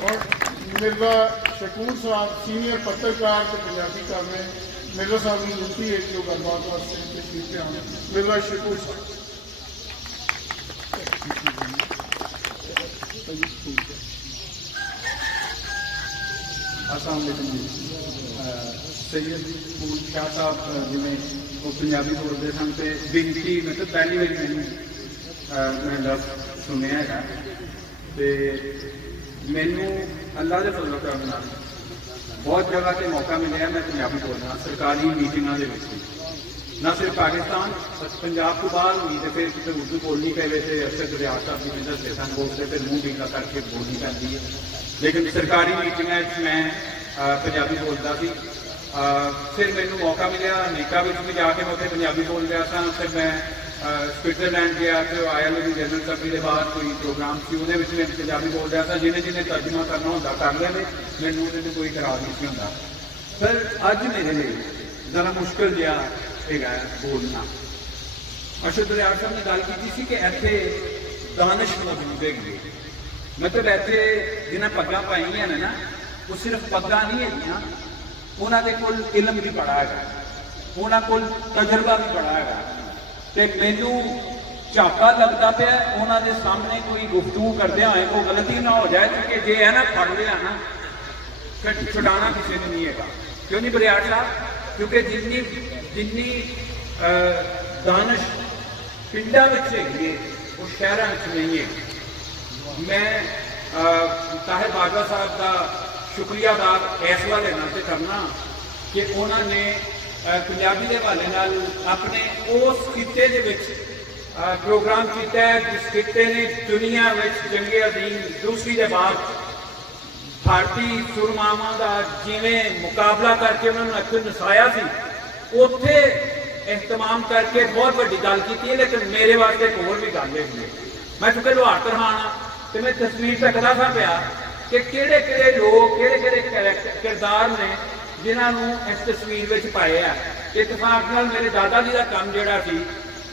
और मिर्जा शकूर साहब सीनियर पत्रकार तो पंजाबी कर रहे हैं। मिर्जा साहब की विनती है कि वो गलबात वास्ते तशरीफ ले आए। मिर्जा शकूर साहब। अस्सलाम वालेकुम जी। सैयद फूल शाह साहब जिमें वो पंजाबी बोलते सन तो बिनती मतलब पहली बार मैं लफ्ज़ सुनिया है। तो मैनू अल्लाह के फजल करम नाल बहुत जगह से मौका मिले मैं पंजाबी बोलना सरकारी मीटिंगों के ना सिर्फ पाकिस्तान पंजाब तो बाहर हुई तो फिर कितने उर्दू बोलनी पवे तो अक्सर दरियार साहब जी दसते सन बोलते फिर मुँह ढीला करके बोलनी पैती है। लेकिन सरकारी मीटिंग मैं पंजाबी बोलता सी। फिर मैनू मौका मिले अमेरिका में भी जाके मैं उत्थे पंजाबी बोल रहा था। फिर मैं स्विट्जरलैंड गया तो ILO की जनरल असैंबली के बाद कोई प्रोग्राम से मैं पंजाबी बोल रहा था। जिन्हें जिन्हें तर्जुमा करना होंगे कर लिया मैं मैंने कोई इतराज नहीं होंगे। पर अज मेरे लिए जरा मुश्किल जहा है बोलना। अरशद दरियार साहब ने गल की कि इतने दानिश मौजूद है। मतलब इतने जिन्हें पग्गां पाइया ने ना वो सिर्फ पग्गां नहीं है, उन्होंने कोल इलम भी बड़ा है, उन्होंने कोल तजर्बा भी बड़ा है। तो मैनू झाका लगता पाया उन्होंने सामने कोई गुफ्तगू करदे होए कोई गलती ना हो जाए कि जे है ना फड़ लिया ना फिर छुड़ाना किसी ने नहीं है। क्यों नहीं बरियार साहब? क्योंकि जिन्नी जिन्नी दानिश पिंडा है वो शहरों नहीं है। मैं ताहिर बाजवा साहब का शुक्रिया अदा इस वाले नाते करना कि उन्होंने पंजाबी के हवाले नाल अपने उस खिते दे प्रोग्राम किया जिस खिते ने दुनिया में जंगे अजीम दूसरी के बाद भारतीय सुरमावां का जिमें मुकाबला करके उन्होंने अखिर नसाया सी उत्थे एहतमाम करके बहुत बड़ी गल की। लेकिन मेरे वास्ते एक होर भी गल है। मैं चूंकि लोहार तरहान हाँ तो मैं तस्वीर तकदा सा पाया कि किहड़े किहड़े लोग किहड़े किहड़े किरदार ने जिन्होंने इस तस्वीर में पाए हैं। इतफाक नाल मेरे दादा जी का काम जोड़ा सी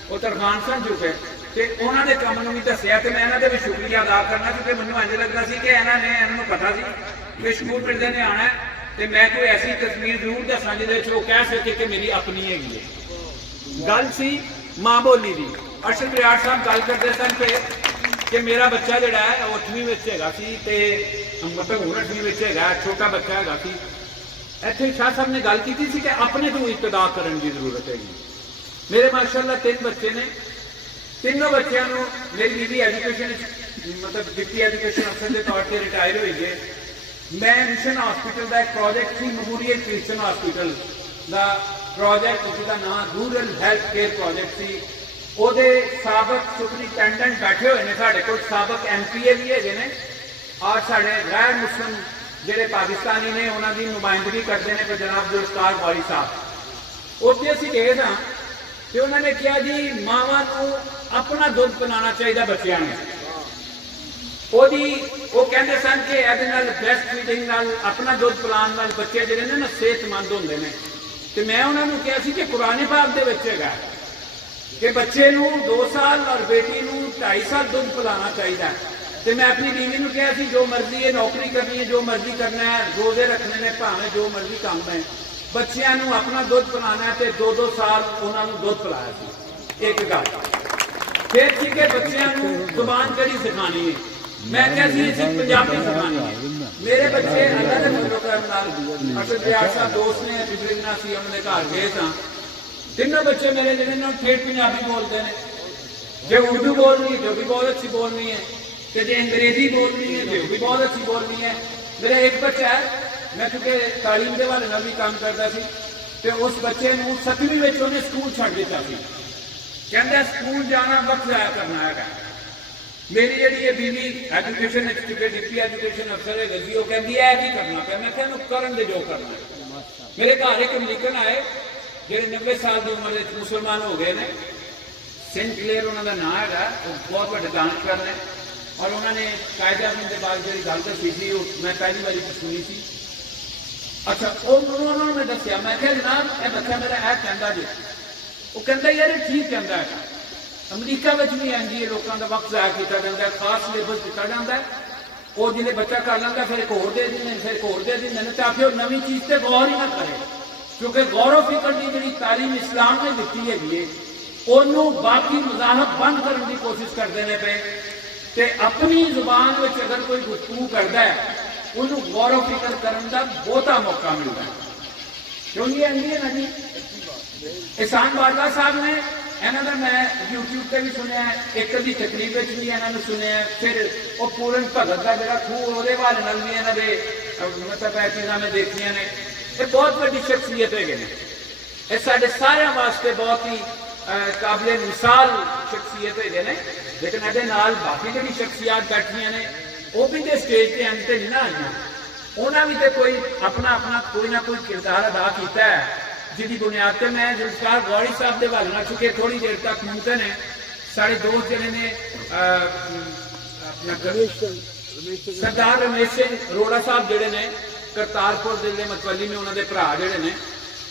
वो तरखान सन चुके तो उन्होंने काम भी दसिया तो मैं इन्होंने भी शुक्रिया अदा करना क्योंकि मैंने इंज लगता सी कि इन्होंने पता सी कि शकूर पिंडे ने आना तो मैं कोई ऐसी तस्वीर जरूर दसा जिसे वो कह सके कि मेरी अपनी हैगी है। गल सी माँ बोली की। अरशद दरियार साहब गल करते सन कि मेरा बच्चा जोड़ा है 8वीं में मतलब हूँ 8वीं में छोटा बच्चा है। इतने शाह साहब ने गल की थी कि अपने तो इब्तदा करने की जरूरत हैगी। मेरे माशाअल्लाह 3 बच्चे ने, तीनों बच्चों को मेरी बीवी एजुकेशन मतलब डिप्टी एजुकेशन अफसर के तौर पर रिटायर हुई है। मैं मिशन हॉस्पिटल का एक प्रोजेक्ट थी मेमोरियल क्रिश्चन हॉस्पिटल का प्रोजेक्ट जिसका नाम रूरल हेल्थ केयर प्रोजेक्ट सी। ਉਹਦੇ ਸਾਬਕ ਸੁਪਰਿੰਟੈਂਡੈਂਟ बैठे हुए हैं साढ़े को, साबक MPA भी है ने और साढ़े गैर मुस्लिम ਜਿਹੜੇ पाकिस्तानी ने उन्होंने नुमाइंदगी करते हैं जनाब जुल्फकार वाली साहब। उत्थे असीं गए था तो उन्होंने कहा जी मावां नूं अपना दुध पिलाना चाहिए बच्चों ने। वो कहते सन कि ब्रैस्ट फीडिंग नाल अपना दुध पिलाने नाल बच्चे जिहड़े ने ना सेहतमंद होंदे ने। तो मैं उन्होंने कहा सी कि कुरान पाक दे विच हैगा कि बच्चे 2 साल और बेटी 2.5 साल दुध पिलाना चाहिए। तो मैं अपनी बीवी को कहा जो मर्जी है नौकरी करनी है जो मर्जी करना है रोजे रखने ने भावें जो मर्जी काम है बच्चों अपना दुध पिलाना है। तो 2-2 साल उन्होंने दुध पिलाया सी। एक गल फिर थी कि बच्चों को जुबान कड़ी सिखानी है। मैं क्या पंजाबी सिखानी है। मेरे बच्चे अल्लाह के फजल करम नाल अरशद दरियार साहब दोस्त ने बिगड़ना सी उन्होंने घर गए था। तीनों बच्चे मेरे जो ठेठ पंजाबी बोलते हैं। जो उर्दू बोलनी है जो भी बहुत अच्छी बोलनी है तो जो अंग्रेजी बोलनी है जो भी बहुत अच्छी बोलनी है। मेरा एक बच्चा है मैं चूंकि तालीम के हवाले नाल भी काम करता सी तो उस बच्चे को 7वीं में उन्हें स्कूल छड्ड दिता सी। कहता स्कूल जाना वक्त जाया करना है। मेरी जी बीवी एजुकेशन डिप्टी एजुकेशन अफसर है वो कहती है की करना पे मैं कहूँ करन दे जो करना है। मेरे घर एक अमरीकन आए जो 90 साल की उम्र मुसलमान हो गए हैं। सेंट क्लेयर उन्होंने नाम है बहुत बड़े दानशवर ने और उन्होंने कायदे आजम के बाद जी गल दसी थी मैं पहली बारी सुनी थी। अच्छा उन्होंने दसिया मैं क्या जनाब यह बच्चा मेरा है कहता जी वो कहता यार ठीक कहता है। अमरीका में भी इंज ही लोगों का वक्त जाया किया जाता है खास सिलेबस दिता जाता है ਉਹ ਜਿਹਨੇ ਬੱਚਾ ਕਰ ਲੈਂਦਾ ਫਿਰ ਇੱਕ ਹੋਰ ਦੇ ਦਿੰਦੇ ਨੇ, ਫਿਰ ਇੱਕ ਹੋਰ ਦੇ ਦਿੰਦੇ ਨੇ, ਤਾਂ ਕਿ ਉਹ ਨਵੀਂ ਚੀਜ਼ ਤੇ ਗੌਰ ਹੀ ਨਾ ਕਰੇ। ਕਿਉਂਕਿ ਗੌਰੋ ਫਿਕਰ ਦੀ ਜਿਹੜੀ ਤਾਲੀਮ ਇਸਲਾਮ ਨੇ ਦਿੱਤੀ ਹੈਗੀ ਹੈ, ਉਹਨੂੰ ਬਾਕੀ ਮਜ਼ਾਹਬ ਬੰਦ ਕਰਨ ਦੀ ਕੋਸ਼ਿਸ਼ ਕਰਦੇ ਨੇ ਪਏ। ਤੇ ਆਪਣੀ ਜ਼ੁਬਾਨ ਵਿੱਚ ਅਗਰ ਕੋਈ ਗੁਫ਼ਤਗੂ ਕਰਦਾ ਹੈ, ਉਹਨੂੰ ਗੌਰੋ ਫਿਕਰ ਕਰਨ ਦਾ ਬਹੁਤਾ ਮੌਕਾ ਮਿਲਦਾ ਹੈ। ਕਿਉਂਕਿ ਇੰਝ ਹੈ ਨਾ ਜੀ, ਇਹਸਾਨ ਬਾਜਵਾ ਸਾਹਿਬ ਨੇ ਇਹਨਾਂ ਦਾ ਮੈਂ YouTube ਤੇ ਵੀ ਸੁਣਿਆ, ਇੱਕ ਦੀ ਤਕਰੀਬ ਵਿੱਚ ਵੀ ਇਹਨਾਂ ਨੂੰ ਸੁਣਿਆ, ਫਿਰ ਉਹ ਪੂਰਨ ਭਗਤ ਦਾ ਜਿਹੜਾ ਖੂਹ ਉਹਦੇ ਹਵਾਲੇ ਨਾਲ ਵੀ ਇਹਨਾਂ ਦੇ ਮਤਲਬ ਇਹ ਚੀਜ਼ਾਂ ਮੈਂ ਦੇਖੀਆਂ ਨੇ। ਇਹ ਬਹੁਤ ਵੱਡੀ ਸ਼ਖਸੀਅਤ ਹੈਗੇ ਨੇ, ਇਹ ਸਾਡੇ ਸਾਰਿਆਂ ਵਾਸਤੇ ਬਹੁਤ ਹੀ ਕਾਬਲੇ ਮਿਸਾਲ ਸ਼ਖਸੀਅਤ ਹੈਗੇ ਨੇ। ਲੇਕਿਨ ਇਹਦੇ ਨਾਲ ਬਾਕੀ ਜਿਹੜੀ ਸ਼ਖਸੀਅਤ ਬੈਠੀਆਂ ਨੇ ਉਹ ਵੀ ਤੇ ਸਟੇਜ ਤੇ ਅੰਤ ਤੇ ਨਹੀਂ ਨਾ ਆਈਆਂ, ਉਹਨਾਂ ਵੀ ਤੇ ਕੋਈ ਆਪਣਾ ਆਪਣਾ ਕੋਈ ਨਾ ਕੋਈ ਕਿਰਦਾਰ ਅਦਾ ਕੀਤਾ ਹੈ, ਜਿਹਦੀ ਬੁਨਿਆਦ ਤੇ ਮੈਂ ਜ਼ੁਲਫਕਾਰ ਗੌਰੀ ਸਾਹਿਬ ਦੇ ਹਵਾਲੇ ਨਾਲ, ਚੁੱਕੇ ਥੋੜੀ ਦੇਰ ਤੱਕ ਮੁਮਕਿਨ ਹੈ ਸਾਡੇ ਦੋਸਤ ਜਿਹੜੇ ਨੇ ਆਪਣਾ ਸਰਦਾਰ ਰਮੇਸ਼ ਸਿੰਘ ਅਰੋੜਾ ਸਾਹਿਬ ਜਿਹੜੇ ਨੇ ਕਰਤਾਰਪੁਰ ਦੇ ਜਿਹੜੇ ਮਤਵਲੀ ਨੇ, ਉਹਨਾਂ ਦੇ ਭਰਾ ਜਿਹੜੇ ਨੇ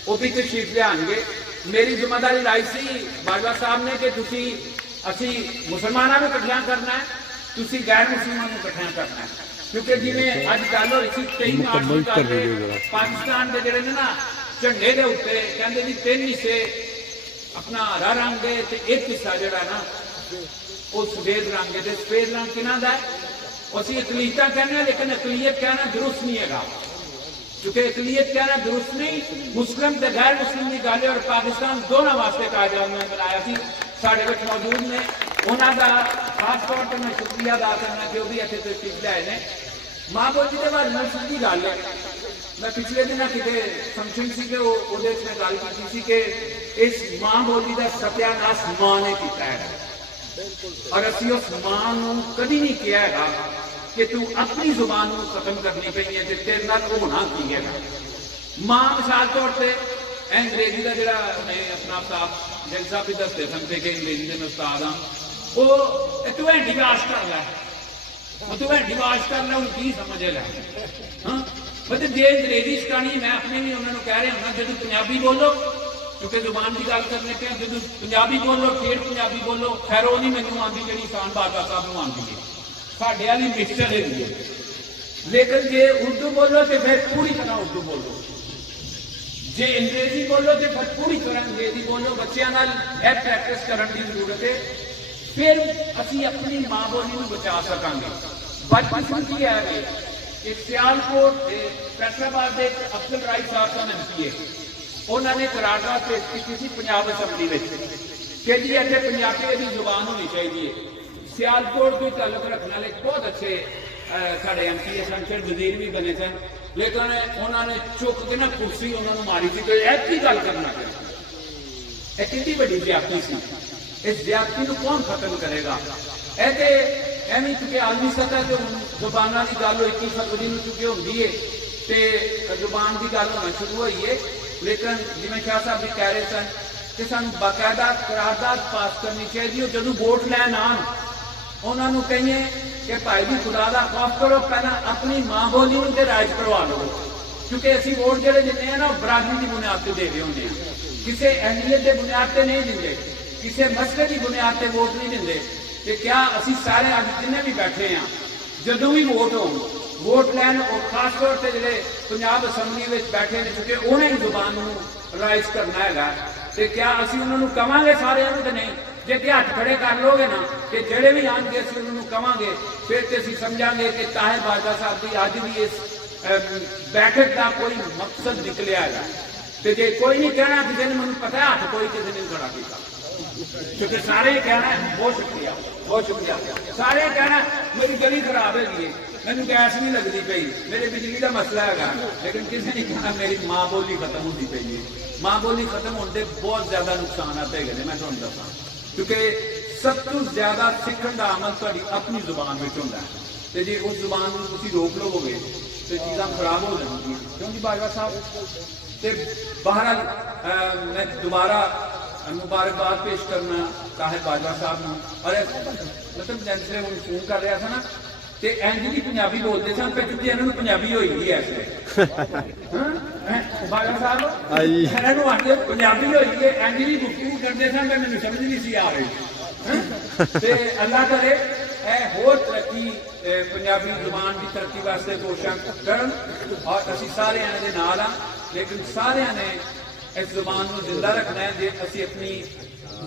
ਉਹ ਵੀ ਤਸ਼ਰੀਫ ਲਿਆਉਣਗੇ। ਮੇਰੀ ਜ਼ਿੰਮੇਵਾਰੀ ਲਾਈ ਸੀ ਬਾਜਵਾ ਸਾਹਿਬ ਨੇ ਕਿ ਅਸੀਂ ਮੁਸਲਮਾਨਾਂ ਨੂੰ ਇਕੱਠਿਆਂ ਕਰਨਾ ਹੈ, ਤੁਸੀਂ ਗੈਰ ਮੁਸਲਮਾਨਾਂ ਨੂੰ ਇਕੱਠਿਆਂ ਕਰਨਾ ਹੈ। ਕਿਉਂਕਿ ਜਿਵੇਂ ਅੱਜ ਗੱਲ ਹੋਈ ਸੀ 23 ਮਾਰਚ ਨੂੰ ਪਾਕਿਸਤਾਨ ਦੇ ਜਿਹੜੇ ਨੇ ਨਾ ਝੰਡੇ ਦੇ ਉੱਤੇ ਕਹਿੰਦੇ ਵੀ 3 ਹਿੱਸੇ ਆਪਣਾ ਹਰਾ ਰੰਗ ਦੇ ਤੇ ਇੱਕ ਹਿੱਸਾ ਜਿਹੜਾ ਨਾ ਉਹ ਸਫੇਦ ਰੰਗ ਦੇ। ਸਫੇਦ ਰੰਗ ਕਿਹਨਾਂ ਦਾ ਹੈ? ਅਸੀਂ ਅਕਲੀਅਤਾਂ ਕਹਿੰਦੇ ਹਾਂ, ਲੇਕਿਨ ਅਕਲੀਅਤ ਕਹਿਣਾ ਦਰੁਸਤ ਨਹੀਂ ਹੈਗਾ, ਕਿਉਂਕਿ ਅਕਲੀਅਤ ਕਹਿਣਾ ਦਰੁਸਤ ਨਹੀਂ। ਮੁਸਲਿਮ ਤੇ ਗੈਰ ਮੁਸਲਿਮ ਦੀ ਗੱਲ ਹੈ, ਔਰ ਪਾਕਿਸਤਾਨ ਦੋਨਾਂ ਵਾਸਤੇ ਕਾਇਦਾ ਨੇ ਬਣਾਇਆ ਸੀ, ਸਾਡੇ ਵਿੱਚ ਮੌਜੂਦ ਨੇ। ਉਹਨਾਂ ਦਾ ਖਾਸ ਤੌਰ ਤੇ ਮੈਂ ਸ਼ੁਕਰੀਆ ਅਦਾ ਕਰਨਾ ਕਿ ਉਹ ਵੀ ਇੱਥੇ ਤਸ਼ਰੀਫ ਲਿਆਏ ਨੇ। ਮਾਂ ਬੋਲੀ ਦੇ ਬਾਰੇ ਨਾਲ ਸਿੱਧੀ ਗੱਲ ਹੈ, ਮੈਂ ਪਿਛਲੇ ਦਿਨਾਂ ਕਿਤੇ ਫੰਕਸ਼ਨ ਸੀ ਕਿ ਉਹਦੇ ਵਿੱਚ ਮੈਂ ਗੱਲ ਕੀਤੀ ਸੀ ਕਿ ਇਸ ਮਾਂ ਬੋਲੀ ਦਾ ਸਤਿਆਨਾਸ਼ ਮਾਂ ਨੇ ਕੀਤਾ ਹੈ, ਔਰ ਅਸੀਂ ਉਸ ਮਾਂ ਨੂੰ ਕਦੀ ਨਹੀਂ ਕਿਹਾ ਹੈਗਾ ਕਿ ਤੂੰ ਆਪਣੀ ਜ਼ੁਬਾਨ ਨੂੰ ਖਤਮ ਕਰਨੀ ਪਈ ਹੈ ਤੇ ਤੇਰੇ ਨਾਲ ਹੋਣਾ ਕੀ ਹੈ। ਮਾਂ ਮਿਸਾਲ ਤੌਰ ਤੇ ਅੰਗਰੇਜ਼ੀ ਦਾ ਜਿਹੜਾ ਆਪਣਾ ਸਾਹਿਬ ਜੈਨ ਸਾਹਿਬ ਵੀ ਦੱਸਦੇ ਸਨ ਕਿ ਅੰਗਰੇਜ਼ੀ ਦੇ ਉਸਤਾਦ ਆ, ਉਹ ਤੂੰ ਹੈਂਡੀ ਵਾਸ਼ ਕਰ ਲੈ, ਤੂੰ ਹੈਂਡੀ ਵਾਸ਼ ਕਰ ਲੈ, ਉਹਨੂੰ ਕੀ ਸਮਝ ਲੈ। ਹਾਂ ਮਤਲਬ ਜੇ ਅੰਗਰੇਜ਼ੀ ਸਿਖਾਣੀ, ਮੈਂ ਆਪਣੇ ਵੀ ਉਹਨਾਂ ਨੂੰ ਕਹਿ ਰਿਹਾ ਹੁੰਦਾ ਜਦੋਂ ਪੰਜਾਬੀ ਬੋਲੋ, ਕਿਉਂਕਿ ਜ਼ੁਬਾਨ ਦੀ ਗੱਲ ਕਰਨੇ ਤੇ ਜਦੋਂ ਪੰਜਾਬੀ ਬੋਲੋ, ਫੇਰ ਪੰਜਾਬੀ ਬੋਲੋ। ਖੈਰ ਉਹ ਨਹੀਂ ਮੈਨੂੰ ਆਉਂਦੀ ਜਿਹੜੀ ਇਹਸਾਨ ਬਾਜਵਾ ਸਾਹਿਬ ਨੂੰ ਆਉਂਦੀ ਹੈ, ਸਾਡੇ ਵਾਲੀ ਮਿਕਸਚਰ ਹੈਗੀ ਹੈ। ਲੇਕਿਨ ਜੇ ਉਰਦੂ ਬੋਲੋ ਤੇ ਫਿਰ ਪੂਰੀ ਤਰ੍ਹਾਂ ਉਰਦੂ ਬੋਲੋ, ਜੇ ਅੰਗਰੇਜ਼ੀ ਬੋਲੋ ਤੇ ਫਿਰ ਪੂਰੀ ਤਰ੍ਹਾਂ ਅੰਗਰੇਜ਼ੀ ਬੋਲੋ। ਬੱਚਿਆਂ ਨਾਲ ਇਹ ਪ੍ਰੈਕਟਿਸ ਕਰਨ ਦੀ ਜ਼ਰੂਰਤ ਹੈ, ਫਿਰ ਅਸੀਂ ਆਪਣੀ ਮਾਂ ਬੋਲੀ ਨੂੰ ਬਚਾ ਸਕਾਂਗੇ। ਬਦਕਿਸਮਤੀ ਹੈ ਕਿ ਸਿਆਲਕੋਟ ਦੇ ਫੈਸਲਾਬਾਦ ਦੇ ਅਬਦੁਲ ਰਾਈ ਸਾਹਿਬ ਸਨ ਐਮਪੀਏ, ਉਹਨਾਂ ਨੇ ਕਰਾਰਦਾਦ ਪੇਸ਼ ਕੀਤੀ ਸੀ ਪੰਜਾਬ ਅਸੈਂਬਲੀ ਵਿੱਚ ਕਿ ਜੀ ਇੱਥੇ ਪੰਜਾਬੀ ਦੀ ਜ਼ੁਬਾਨ ਹੋਣੀ ਚਾਹੀਦੀ ਹੈ। ਸਿਆਲਕੋਟ ਤੋਂ ਤਾਲੁਕ ਰੱਖਣ ਵਾਲੇ ਬਹੁਤ ਅੱਛੇ ਸਾਡੇ ਐਮਪੀਏ ਸਨ, ਫਿਰ ਵਜ਼ੀਰ ਵੀ ਬਣੇ ਸਨ, ਲੇਕਿਨ ਉਹਨਾਂ ਨੇ ਚੁੱਕ ਕੇ ਨਾ ਕੁਰਸੀ ਉਹਨਾਂ ਨੂੰ ਮਾਰੀ ਸੀ ਕਿ ਇਹ ਕੀ ਗੱਲ ਕਰਨਾ ਚਾਹੀਦਾ। ਇਹ ਕਿੰਨੀ ਵੱਡੀ ਜ਼ਿਆਦਤੀ ਸੀ, ਇਸ ਜ਼ਿਆਦਤੀ ਨੂੰ ਕੌਣ ਖਤਮ ਕਰੇਗਾ? ਇਹ ਤੇ ਐਵੇਂ ਚੁੱਕੇ ਆਲਮੀ ਸਤਹ ਤੇ ਜ਼ੁਬਾਨਾਂ ਦੀ ਗੱਲ 21 ਫਰਵਰੀ ਨੂੰ ਚੁੱਕੇ ਹੁੰਦੀ ਹੈ ਤੇ ਜ਼ੁਬਾਨ ਦੀ ਗੱਲ ਹੋਣਾ ਸ਼ੁਰੂ ਹੋਈ ਹੈ। ਲੇਕਿਨ ਜਿਵੇਂ ਸ਼ਾਹ ਸਾਹਿਬ ਵੀ ਕਹਿ ਰਹੇ ਸਨ ਕਿ ਸਾਨੂੰ ਬਾਕਾਇਦਾ ਕਰਾਰਦਾਦ ਪਾਸ ਕਰਨੀ ਚਾਹੀਦੀ ਹੈ। ਜਦੋਂ ਵੋਟ ਲੈਣ ਆਉਣ ਉਹਨਾਂ ਨੂੰ ਕਹੀਏ ਕਿ ਭਾਈ ਜੀ ਖੁਦਾ ਦਾ ਖੌਫ ਕਰੋ, ਪਹਿਲਾਂ ਆਪਣੀ ਮਾਂ ਬੋਲੀ ਨੂੰ ਤੇ ਰਾਜ ਕਰਵਾ ਲਓ, ਕਿਉਂਕਿ ਅਸੀਂ ਵੋਟ ਜਿਹੜੇ ਦਿੰਦੇ ਆ ਨਾ ਉਹ ਬਰਾਦਰੀ ਦੀ ਬੁਨਿਆਦ ਤੇ ਦੇ ਰਹੇ ਹੁੰਦੇ ਆ, ਕਿਸੇ ਅਹਿਮੀਅਤ ਦੇ ਬੁਨਿਆਦ ਤੇ ਨਹੀਂ ਦਿੰਦੇ, ਕਿਸੇ ਮਸਲੇ ਦੀ ਬੁਨਿਆਦ ਤੇ ਵੋਟ ਨਹੀਂ ਦਿੰਦੇ। ਤੇ ਕਿਆ ਅਸੀਂ ਸਾਰੇ ਅੱਜ ਜਿੰਨੇ ਵੀ ਬੈਠੇ ਆ, ਜਦੋਂ ਵੀ ਵੋਟ ਹੋਣ, ਵੋਟ ਲੈਣ, ਉਹ ਖਾਸ ਤੌਰ ਤੇ ਜਿਹੜੇ ਪੰਜਾਬ ਅਸੈਂਬਲੀ ਵਿੱਚ ਬੈਠੇ ਨੇ, ਕਿਉਂਕਿ ਉਹਨੇ ਹੀ ਜ਼ੁਬਾਨ ਨੂੰ ਰਾਈਜ਼ ਕਰਨਾ ਹੈਗਾ, ਤੇ ਕਿਆ ਅਸੀਂ ਉਹਨਾਂ ਨੂੰ ਕਵਾਂਗੇ ਸਾਰਿਆਂ ਨੂੰ ਕਿ ਨਹੀਂ? ਜੇ ਕਿ ਹੱਥ ਖੜੇ ਕਰ ਲੋਗੇ ਨਾ ਕਿ ਜਿਹੜੇ ਵੀ ਆਉਣਗੇ ਅਸੀਂ ਉਹਨਾਂ ਨੂੰ ਕਵਾਂਗੇ, ਫਿਰ ਤੇ ਅਸੀਂ ਸਮਝਾਂਗੇ ਕਿ ਤਾਹਿਰ ਬਾਜਵਾ ਸਾਹਿਬ ਦੀ ਅੱਜ ਵੀ ਇਸ ਬੈਠਕ ਦਾ ਕੋਈ ਮਕਸਦ ਨਿਕਲਿਆ ਹੈਗਾ। ਤੇ ਜੇ ਕੋਈ ਨਹੀਂ ਕਹਿਣਾ ਕਿਸੇ ਨੇ, ਮੈਨੂੰ ਪਤਾ ਹੈ ਹੱਥ ਕੋਈ ਕਿਸੇ ਨੇ ਖੜਾ ਕੀਤਾ, ਕਿਉਂਕਿ ਸਾਰੇ ਕਹਿਣਾ ਬਹੁਤ ਸ਼ੁਕਰੀਆ, ਬਹੁਤ ਸ਼ੁਕਰੀਆ, ਸਾਰੇ ਕਹਿਣਾ ਮੇਰੀ ਗਲੀ ਖਰਾਬ ਹੈਗੀ ਹੈ, ਮੈਨੂੰ ਗੈਸ ਨਹੀਂ ਲੱਗਦੀ ਪਈ, ਮੇਰੇ ਬਿਜਲੀ ਦਾ ਮਸਲਾ ਹੈਗਾ, ਲੇਕਿਨ ਕਿਸੇ ਨੇ ਕਹਿਣਾ ਮੇਰੀ ਮਾਂ ਬੋਲੀ ਖਤਮ ਹੁੰਦੀ ਪਈ ਹੈ। ਮਾਂ ਬੋਲੀ ਖਤਮ ਹੋਣ ਦੇ ਬਹੁਤ ਜ਼ਿਆਦਾ ਨੁਕਸਾਨਾਤ ਹੈਗੇ ਨੇ, ਮੈਂ ਤੁਹਾਨੂੰ ਦੱਸਾਂ, ਕਿਉਂਕਿ ਸਭ ਤੋਂ ਜ਼ਿਆਦਾ ਸਿੱਖਣ ਦਾ ਅਮਲ ਤੁਹਾਡੀ ਆਪਣੀ ਜ਼ੁਬਾਨ ਵਿੱਚ ਹੁੰਦਾ ਹੈ, ਤੇ ਜੇ ਉਸ ਜ਼ੁਬਾਨ ਨੂੰ ਤੁਸੀਂ ਰੋਕ ਲਵੋਗੇ ਤੇ ਚੀਜ਼ਾਂ ਖਰਾਬ ਹੋ ਜਾਣਗੀਆਂ। ਕਿਉਂਕਿ ਬਾਜਵਾ ਸਾਹਿਬ ਤੇ ਬਹਰਾਲ ਮੈਂ ਦੁਬਾਰਾ ਮੁਬਾਰਕਬਾਦ ਪੇਸ਼ ਕਰਨਾ ਤਾਹਿਰ ਬਾਜਵਾ ਸਾਹਿਬ ਨੂੰ, ਔਰ ਮਤਲਬ ਜੈਸੇ ਹੁਣ ਫੋਨ ਕਰ ਰਿਹਾ ਸੀ ਨਾ ਤੇ ਇੰਜ ਪੰਜਾਬੀ ਬੋਲਦੇ ਸਨ ਤੇ ਚੁੱਕੀ ਇਹਨਾਂ ਨੂੰ ਪੰਜਾਬੀ ਹੋਈ ਗਈ ਐ ਬਾਜਵਾ ਸਾਹਿਬ ਇਹਨਾਂ ਨੂੰ ਆਂਦੇ ਪੰਜਾਬੀ ਹੋਈ ਗਈ, ਇੰਜ ਦੀ ਗੁਫ਼ਤਗੂ ਕਰਦੇ ਸਨ ਤੇ ਮੈਨੂੰ ਸਮਝ ਨਹੀਂ ਸੀ ਆ ਰਹੀ। ਤੇ ਅੱਲਾਹ ਕਰੇ ਇਹ ਹੋਰ ਤਰੱਕੀ ਪੰਜਾਬੀ ਜ਼ੁਬਾਨ ਦੀ ਤਰੱਕੀ ਵਾਸਤੇ ਕੋਸ਼ਿਸ਼ ਕਰਨ ਔਰ ਅਸੀਂ ਸਾਰਿਆਂ ਦੇ ਨਾਲ ਆ ਲੇਕਿਨ ਸਾਰਿਆਂ ਨੇ ਇਸ ਜ਼ੁਬਾਨ ਨੂੰ ਜ਼ਿੰਦਾ ਰੱਖਣਾ ਹੈ ਜੇ ਅਸੀਂ ਆਪਣੀ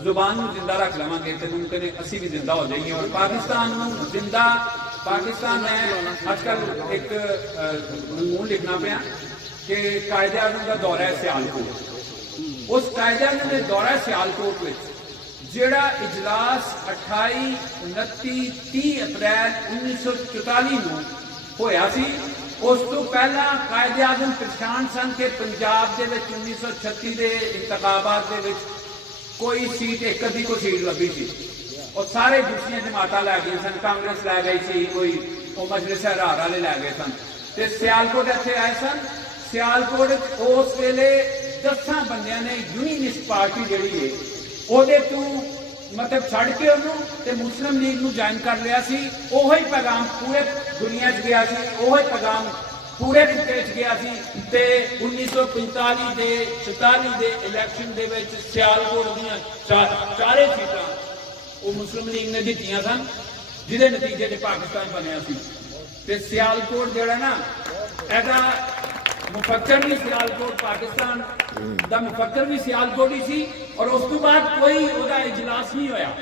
ਜ਼ੁਬਾਨ ਨੂੰ ਜ਼ਿੰਦਾ ਰੱਖ ਲਵਾਂਗੇ ਤੇ ਮੁਮਕਿਨ ਹੈ ਅਸੀਂ ਵੀ ਜ਼ਿੰਦਾ ਹੋ ਜਾਈਏ ਔਰ ਪਾਕਿਸਤਾਨ ਨੂੰ ਜ਼ਿੰਦਾ ਪਾਕਿਸਤਾਨ ਨੇ ਅੱਜ ਕੱਲ੍ਹ ਇੱਕ ਮਜ਼ਮੂਨ ਲਿਖਣਾ ਪਿਆ ਕਿ ਕਾਇਦੇ ਆਜ਼ਮ ਦਾ ਦੌਰਾ ਹੈ ਸਿਆਲਕੋਟ ਉਸ ਕਾਇਦੇ ਆਜ਼ਮ ਦੇ ਦੌਰਾ ਸਿਆਲਕੋਟ ਵਿੱਚ ਜਿਹੜਾ ਇਜਲਾਸ 28 29 30 ਅਪ੍ਰੈਲ 1944 ਨੂੰ ਹੋਇਆ ਸੀ ਉਸ ਤੋਂ ਪਹਿਲਾਂ ਕਾਇਦੇ ਆਜ਼ਮ ਪਛਾਣ ਸਨ ਕਿ ਪੰਜਾਬ ਦੇ ਵਿੱਚ 1936 ਦੇ ਇੰਤਖਾਬਾਤ ਦੇ ਵਿੱਚ ਕੋਈ ਸੀਟ ਇੱਕ ਅੱਧੀ ਕੋ ਸੀਟ ਲੱਭੀ ਸੀ ਔਰ ਸਾਰੇ ਦੂਸਰੀਆਂ ਜਮਾਤਾਂ ਲੈ ਗਈਆਂ ਸਨ ਕਾਂਗਰਸ ਲੈ ਗਈ ਸੀ ਕੋਈ ਉਹ ਮਜਲਿਸ ਹਰਾਰ ਵਾਲੇ ਲੈ ਗਏ ਸਨ ਤੇ ਸਿਆਲਕੋਟ ਇੱਥੇ ਆਏ ਸਨ ਸਿਆਲਕੋਟ ਉਸ ਵੇਲੇ 10 ਬੰਦਿਆਂ ਨੇ ਯੂਨੀਅਨਿਸਟ ਪਾਰਟੀ ਜਿਹੜੀ ਹੈ ਉਹਦੇ ਤੋਂ ਮਤਲਬ ਛੱਡ ਕੇ ਉਹਨੂੰ ਤੇ ਮੁਸਲਿਮ ਲੀਗ ਨੂੰ ਜੁਆਇਨ ਕਰ ਲਿਆ ਸੀ ਉਹੋ ਹੀ ਪੈਗਾਮ ਪੂਰੇ ਦੁਨੀਆ 'ਚ ਗਿਆ ਸੀ ਉਹੋ ਹੀ ਪੈਗਾਮ ਪੂਰੇ ਖਿੱਤੇ 'ਚ ਗਿਆ ਸੀ ਤੇ 1945 ਦੇ 44 ਦੇ ਇਲੈਕਸ਼ਨ ਦੇ ਵਿੱਚ ਸਿਆਲਕੋਟ ਦੀਆਂ ਚਾਰੇ ਸੀਟਾਂ ਉਹ ਮੁਸਲਿਮ ਲੀਗ ਨੇ ਦਿੱਤੀਆਂ ਸਨ ਜਿਹਦੇ ਨਤੀਜੇ 'ਚ ਪਾਕਿਸਤਾਨ ਬਣਿਆ ਸੀ ਤੇ ਸਿਆਲਕੋਟ ਜਿਹੜਾ ਨਾ ਇਹਦਾ ਮੁਫੱਕਰ ਵੀ ਸਿਆਲਕੋਟ ਪਾਕਿਸਤਾਨ ਦਾ ਮੁਫੱਕਰ ਵੀ ਸਿਆਲਕੋਟ ਹੀ ਸੀ ਔਰ ਉਸ ਤੋਂ ਬਾਅਦ ਕੋਈ ਉਹਦਾ ਇਜਲਾਸ ਨਹੀਂ ਹੋਇਆ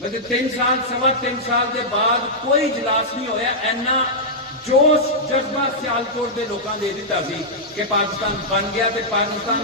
ਮਤਲਬ 3 ਸਾਲ ਸਵਾ 3 ਸਾਲ ਦੇ ਬਾਅਦ ਕੋਈ ਇਜਲਾਸ ਨਹੀਂ ਹੋਇਆ ਇੰਨਾ ਜੋਸ਼ ਜਜ਼ਬਾ ਸਿਆਲਕੋਟ ਦੇ ਲੋਕਾਂ ਦੇ ਦਿੱਤਾ ਸੀ ਕਿ ਪਾਕਿਸਤਾਨ ਬਣ ਗਿਆ ਤੇ ਪਾਕਿਸਤਾਨ